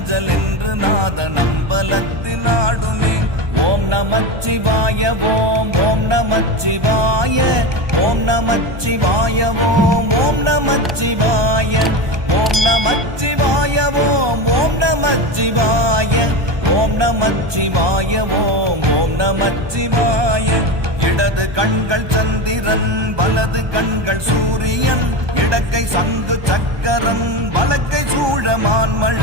அஞ்சல் என்று நாதன் அம்பலத்தில் ஆடுமே. ஓம் நமச்சிவாய ஓம் ஓம் நமச்சிவாய ஓம் நமச்சிவாய ஓம் ஓம் நமச்சிவாய ஓம் நமச்சிவாய ஓம் ஓம் நமச்சிவாய ஓம் நமச்சிவாய ஓம் ஓம் நமச்சிவாய. இடது கண்கள் சந்திரன் வலது கண்கள் சூரியன் இடக்கை சங்கு சக்கரம் வலக்கை சூழ மான்மழை